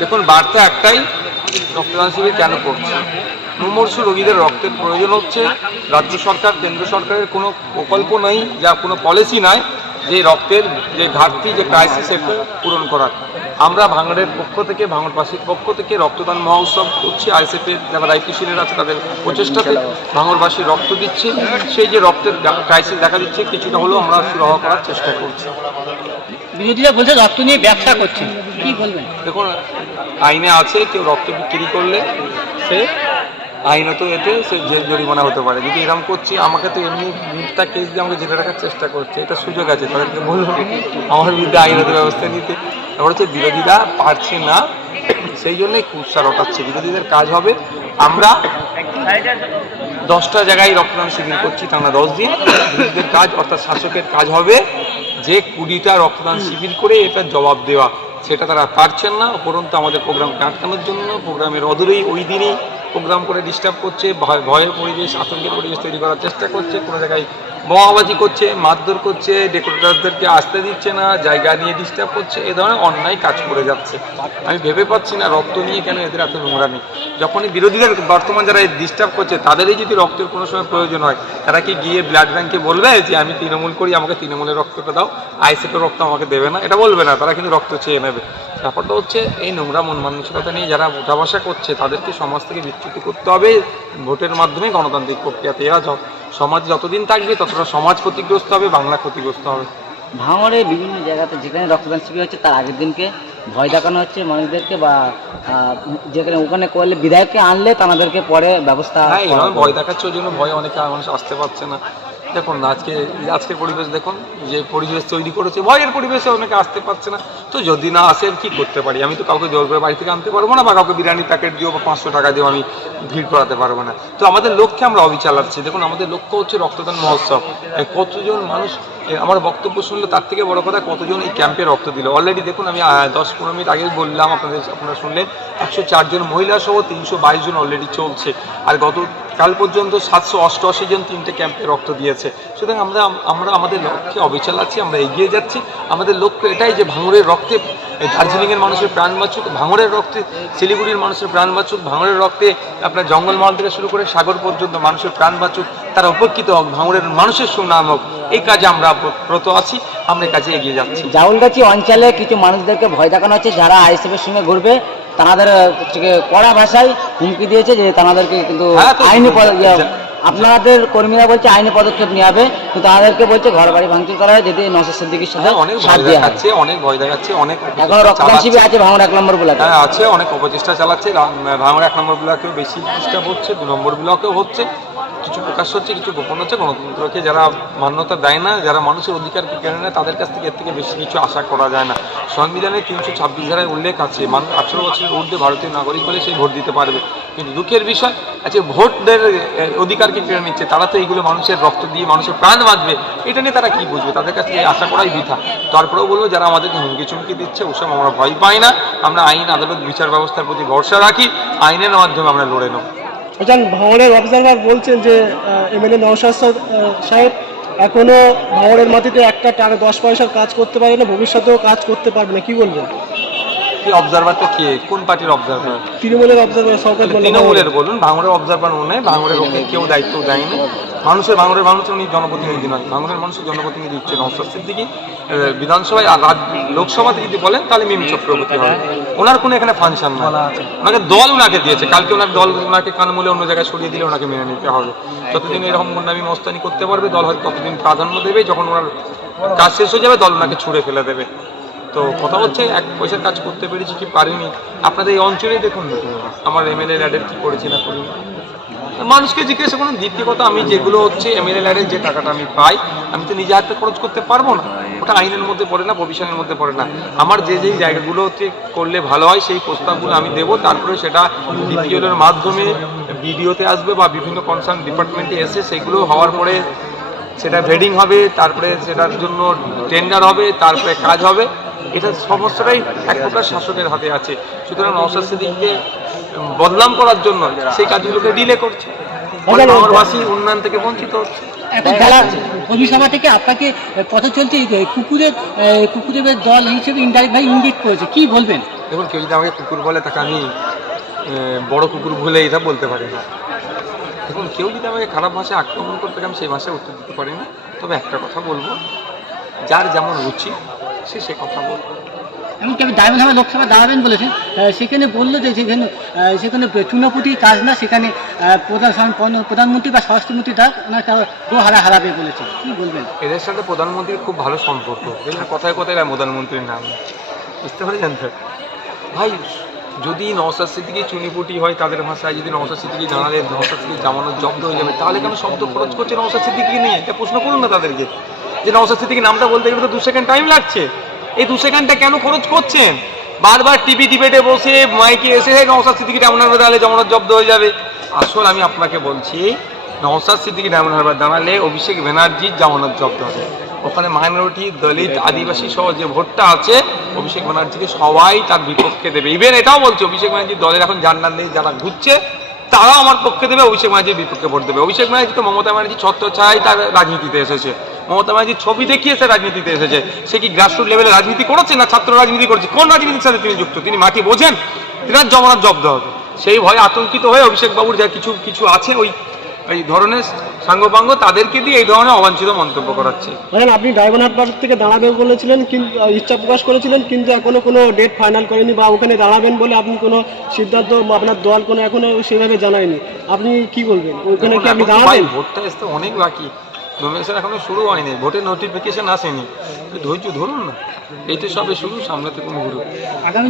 দেখুন, বার্তা একটাই, রক্তদান শিবির কেন করছে? মুমূর্ষু রোগীদের রক্তের প্রয়োজন হচ্ছে। রাজ্য সরকার, কেন্দ্র সরকারের কোনো প্রকল্প নেই, যা কোনো পলিসি নাই যে রক্তের যে ঘাটতি, যে ক্রাইসিস, সেটা পূরণ করার। আমরা ভাঙড়ের পক্ষ থেকে, ভাঙড়বাসীর পক্ষ থেকে রক্তদান মহোৎসব করছি। আইএসএফের যারা দায়িত্বশীলের আছে তাদের প্রচেষ্টাতে ভাঙড়বাসী রক্ত দিচ্ছে। সেই যে রক্তের ক্রাইসিস দেখা দিচ্ছে, কিছুটা হলেও আমরা সুরাহা করার চেষ্টা করছি। বিরোধীরা বলছে রক্ত নিয়ে ব্যবসা করছে, কি বলবেন? দেখুন, আইনে আছে, কেউ রক্ত বিক্রি করলে সে আইনত এতে সে জেল জরিমানা হতে পারে। যদি এরকম করছি, আমাকে তো এমনি মিথ্যা কেস দিয়ে আমাকে জেলে রাখার চেষ্টা করছে, এটা সুযোগ আছে, তাদেরকে বলবো আমার বিরুদ্ধে আইনত ব্যবস্থা নিতে। এবার হচ্ছে বিরোধীরা পারছে না, সেই জন্যই কুৎসা রটাচ্ছে। বিরোধীদের কাজ হবে, আমরা 10টা জায়গায় রক্তদান শিবির করছি, টানা 10 দিন। বিরোধীদের কাজ অর্থাৎ শাসকের কাজ হবে যে 20টা রক্তদান শিবির করে এটার জবাব দেওয়া। সেটা তারা পারছেন না, উপরন্তু আমাদের প্রোগ্রামকে আটকানোর জন্য প্রোগ্রামের অদূরেই ওই দিনই প্রোগ্রাম করে ডিস্টার্ব করছে, ভয়ের পরিবেশ, আতঙ্কের পরিবেশ তৈরি করার চেষ্টা করছে। কোনো জায়গায় বোমাবাজি করছে, মারধর করছে, ডেকোরেটরদেরকে আসতে দিচ্ছে না, জায়গা নিয়ে ডিস্টার্ব করছে, এ ধরনের অন্যায় কাজ করে যাচ্ছে। আমি ভেবে পাচ্ছি না রক্ত নিয়ে কেন এদের এত নোংরামি। যখনই বিরোধীদের বর্তমান যারা ডিস্টার্ব করছে, তাদেরই যদি রক্তের কোনো সময় প্রয়োজন হয়, তারা কি গিয়ে ব্লাড ব্যাঙ্কে বলবে যে আমি তৃণমূল করি, আমাকে তৃণমূলের রক্তটা দাও, আইএসএফের রক্ত আমাকে দেবে না? এটা বলবে না, তারা কিন্তু রক্ত চেয়ে নেবে। ব্যাপারটা হচ্ছে এই নোংরা মন মানসিকতা নিয়ে যারা উঠাবসা করছে, তাদেরকে সমাজ থেকে বিচ্যুতি করতে হবে ভোটের মাধ্যমে, গণতান্ত্রিক প্রক্রিয়াতে। এরা সমাজ যতদিন থাকবে ততটা সমাজ ক্ষতিগ্রস্ত হবে, বাংলা ক্ষতিগ্রস্ত হবে। ভাঙড়ে বিভিন্ন জায়গাতে যেখানে রক্তদান শিবির হচ্ছে, তার আগের দিনকে ভয় দেখানো হচ্ছে মানুষদেরকে, বা যেখানে ওখানে করলে বিধায়ককে আনলে তাদেরকে পরে ব্যবস্থা। হ্যাঁ, এরকম ভয় দেখাচ্ছে, ওই জন্য ভয় অনেকে মানুষ আসতে পারছে না। দেখুন, আজকের পরিবেশ দেখুন, যে পরিবেশ তৈরি করেছে, ভয়ের পরিবেশে অনেকে আসতে পারছে না। তো যদি না আসে কি করতে পারি? আমি তো কাউকে জোর করে বাড়ি থেকে আনতে পারবো না, বা কাউকে বিরিয়ানি প্যাকেট দিও বা 500 টাকা দিও আমি ভিড় করাতে পারবো না। তো আমাদের লক্ষ্যে আমরা অবিচার চালাচ্ছি। দেখুন, আমাদের লক্ষ্য হচ্ছে রক্তদান মহোৎসব। কতজন মানুষ আমার বক্তব্য শুনলো, তার থেকে বড় কথা কতজন এই ক্যাম্পে রক্ত দিল। অলরেডি দেখুন, আমি 10-15 মিনিট আগে বললাম, আপনারা শুনলেন, 104 জন মহিলা সহ 322 জন অলরেডি চলছে। আর গতকাল পর্যন্ত 788 জন 3টে ক্যাম্পে রক্ত দিয়েছে। সুতরাং আমরা আমাদের লক্ষ্যে অবিচল আছি, আমরা এগিয়ে যাচ্ছি। আমাদের লক্ষ্য এটাই যে ভাঙড়ের রক্তে দার্জিলিংয়ের মানুষের প্রাণ বাঁচুক, ভাঙড়ের রক্তে শিলিগুড়ির মানুষের প্রাণ বাঁচুক, ভাঙড়ের রক্তে আপনার জঙ্গলমহল থেকে শুরু করে সাগর পর্যন্ত মানুষের প্রাণ বাঁচুক, তারা উপকৃত হোক, ভাঙড়ের মানুষের সুনাম হোক। এই কাজে আমরা ব্রত আছি, আমরা এই কাজে এগিয়ে যাচ্ছি। জাউলগাছি অঞ্চলে কিছু মানুষদেরকে ভয় দেখানো হচ্ছে, যারা আইএসএফের সঙ্গে ঘুরবে তাদের কড়া ভাষায় হুমকি দিয়েছে যে তাদেরকে কিন্তু আইনি আপনাদের কর্মীরা বলছে আইনি পদক্ষেপ নেওয়া হবে, কিন্তু তাদেরকে বলছে ঘর বাড়ি ভাঙচুর করা হয়, যদি নওশাদ সিদ্দিকীর সাথে অনেক ভয় দেখাচ্ছে, অনেক এখন রক্তদান শিবির আছে ভাঙড় 1 নম্বর ব্লকে। হ্যাঁ আছে, অনেক অপচেষ্টা চালাচ্ছে। ভাঙড় 1 নম্বর ব্লকেও বেশি চেষ্টা হচ্ছে, 2 নম্বর ব্লকেও হচ্ছে। কিছু প্রকাশ হচ্ছে, কিছু গোপন হচ্ছে। গণতন্ত্রকে যারা মান্যতা দেয় না, যারা মানুষের অধিকারকে কেড়ে নেয়, তাদের কাছ থেকে এর থেকে বেশি কিছু আশা করা যায় না। সংবিধানে 326 ধারায় উল্লেখ আছে, 18 বছরের ঊর্ধ্বে ভারতীয় নাগরিক হলে সেই ভোট দিতে পারবে। কিন্তু দুঃখের বিষয় আছে, ভোটদের অধিকারকে কেড়ে নিচ্ছে। তারা তো এইগুলো মানুষের রক্ত দিয়ে মানুষের প্রাণ বাঁচবে, এটা নিয়ে তারা কি বুঝবে? তাদের কাছ থেকে আশা করাই বৃথা। তারপরেও বলবো, যারা আমাদেরকে হুমকি চুমকি দিচ্ছে, ওসব আমরা ভয় পাই না। আমরা আইন, আদালত, বিচার ব্যবস্থার প্রতি ভরসা রাখি। আইনের মাধ্যমে আমরা লড়ে নেব। ভাঙড়ের অবজারভার বলছেন যে এমএলএ নওশাদ সাহেব এখনো ভাঙড়ের মাটিতে একটা টাকা 10 পয়সার কাজ করতে পারে না, ভবিষ্যতেও কাজ করতে পারবে না, কি বলবেন? কি অবজারভারটা কে, কোন পার্টির অবজারভার? তৃণমূলের অবজারভার, সরকার তৃণমূলের বলুন। ভাঙড়ের অবজারভার মনে হয়, ভাঙড়ের ওকে কেউ দায়িত্ব দেয়নি। ভাঙড়ের মানুষের উনি জনপ্রতিনিধি নয়, ভাঙড়ের মানুষের জনপ্রতিনিধি হচ্ছে নওশাদ সিদ্দিকী। বিধানসভায় আর লোকসভাতে যদি বলেন তাহলে মিমি চক্রবর্তী হবে। ওনার কোনো এখানে ফাংশন না, ওনাকে দল ওনাকে দিয়েছে। কালকে ওনার দল ওনাকে কানমূলে অন্য জায়গায় সরিয়ে দিলে ওনাকে মেনে নিতে হবে। যতদিন এরকম গুন্ডামি মস্তানি করতে পারবে, দল হয়তো ততদিন প্রাধান্য দেবে। যখন ওনার কাজ শেষ হয়ে যাবে, দল ওনাকে ছুঁড়ে ফেলে দেবে। তো কথা হচ্ছে, 1 পয়সার কাজ করতে পেরেছি কি পারিনি। আপনাদের এই অঞ্চলেই দেখুন, আমার এমএলএ ল্যাডের কি করেছি না করিনি, মানুষকে জিজ্ঞাসা করুন। দ্বিতীয় কথা, আমি যেগুলো হচ্ছে এমএলএ ল্যাডের যে টাকাটা আমি পাই, আমি তো নিজে হাতে খরচ করতে পারবো না। ওটা আইনের মধ্যে পড়ে না, প্রভিশনের মধ্যে পড়ে না। আমার যেই জায়গাগুলোতে করলে ভালো হয়, সেই প্রস্তাবগুলো আমি দেবো। তারপরে সেটা ডিপিএলের মাধ্যমে ভিডিওতে আসবে, বা বিভিন্ন কনসার্ন ডিপার্টমেন্টে এসে সেগুলো হওয়ার পরে সেটা ভেডিং হবে, তারপরে সেটার জন্য টেন্ডার হবে, তারপরে কাজ হবে। এটা সমস্তটাই এক প্রকার শাসকের হাতে আছে। সুতরাং নওশাদ সিদ্দিকীকে বদনাম করার জন্য সেই কাজগুলোকে ডিলে করছে, ভাঙড়বাসী উন্নয়ন থেকে বঞ্চিত হচ্ছে। এখন পৌরসভা থেকে আপনাকে পথ চলছে কুকুরের দল হিসেবে ইনডাইরেক্ট ভাবে ইঙ্গিত করেছে, কি বলবেন? দেখুন, কেউ যদি আমাকে কুকুর বলে তাকে আমি বড় কুকুর বলে এটা বলতে পারি না। দেখুন, কেউ যদি আমাকে খারাপ ভাষায় আক্রমণ করতে আমি সেই ভাষায় উত্তর দিতে পারি না। তবে একটা কথা বলবো, যার যেমন রুচি সে কথা বলবো। এমনকি আমি ডায়মন্ড লোকসভা দাঁড়াবেন বলেছেন, সেখানে বললো যে সেখানে চুনাপুটি কাজ না, সেখানে প্রধানমন্ত্রী বা স্বরাষ্ট্রমন্ত্রী তার ওনাকে হারাবে বলেছে। কি বলবেন? এদের সাথে প্রধানমন্ত্রীর খুব ভালো সম্পর্ক, কথায় কথায় প্রধানমন্ত্রীর নাম বুঝতে পারছেন তো ভাই। যদি নওশাদ সিদ্দিকী চুনিপুটি হয় তাদের ভাষায়, যদি নওশাদ সিদ্দিকী জানালে নওশাদ সিদ্দিকী জামানত জব্দ হয়ে যাবে, তাহলে কেন শব্দ খরচ করছে নওশাদ সিদ্দিকী নিয়ে? এটা প্রশ্ন করুন না তাদেরকে, যে নওশাদ সিদ্দিকী নামটা বলতে গেলে তো 2 সেকেন্ড টাইম লাগছে। এই 2 সেকেন্ডটা কেন খরচ করছেন? বারবার টিভি ডিবেটে বসে মাইকে এসে নওশাদ সিদ্দিকী ডায়মন্ড হারবার দাঁড়ালে জামানত জব্দ হয়ে যাবে। আসল আমি আপনাকে বলছি, নওশাদ সিদ্দিকী ডায়মন্ড হারবার দাঁড়ালে অভিষেক ব্যানার্জির জামানত জব্দ হবে। ওখানে মাইনরিটি, দলিত, আদিবাসী সহ যে ভোটটা আছে, অভিষেক ব্যানার্জিকে সবাই তার বিপক্ষে দেবে। ইভেন এটাও বলছে, অভিষেক ব্যানার্জির দলের এখন জান্নার নেই, যারা ঘুরছে তারাও আমার পক্ষে দেবে, অভিষেক ব্যানার্জির বিপক্ষে ভোট দেবে। অভিষেক ব্যানার্জি তো মমতা ব্যানার্জির ছত্র ছায় তার রাজনীতিতে এসেছে, মমতা ব্যানার্জির ছবি দেখিয়ে সে রাজনীতিতে এসেছে। সে কি গ্রাসরুট লেভেলে রাজনীতি করেছে না ছাত্র রাজনীতি করেছে? কোন রাজনীতির সাথে তিনি যুক্ত? তিনি মাটি বোঝেন? তিনার জামানত জব্দ হবে। সেই ভয়ে আতঙ্কিত হয়ে অভিষেক বাবুর যা কিছু আছে ওই ধরনের সাঙ্গপাঙ্গ, তাদেরকে দিয়ে এই ধরনের অবাঞ্ছিত মন্তব্য করাচ্ছে। ধরেন আপনি ডায়মন্ড হারবার থেকে দাঁড়াবেন বলেছিলেন, কিন্তু ইচ্ছা প্রকাশ করেছিলেন, কিন্তু এখনো কোনো ডেট ফাইনাল করেনি, বা ওখানে দাঁড়াবেন বলে আপনি কোনো সিদ্ধান্ত আপনার দল কোনো এখনো সেভাবে জানায়নি। আপনি কি বলবেন, ওইখানে কি আপনি দাঁড়াবেন? ভোটটা আসতে অনেক বাকি, নমিনেশন এখনো শুরু হয়নি, ভোটের নোটিফিকেশন আসেনি, ধৈর্য ধরুন না, এইটা সবে শুরু, সামনে থেকে কোনো গুরু। আগামী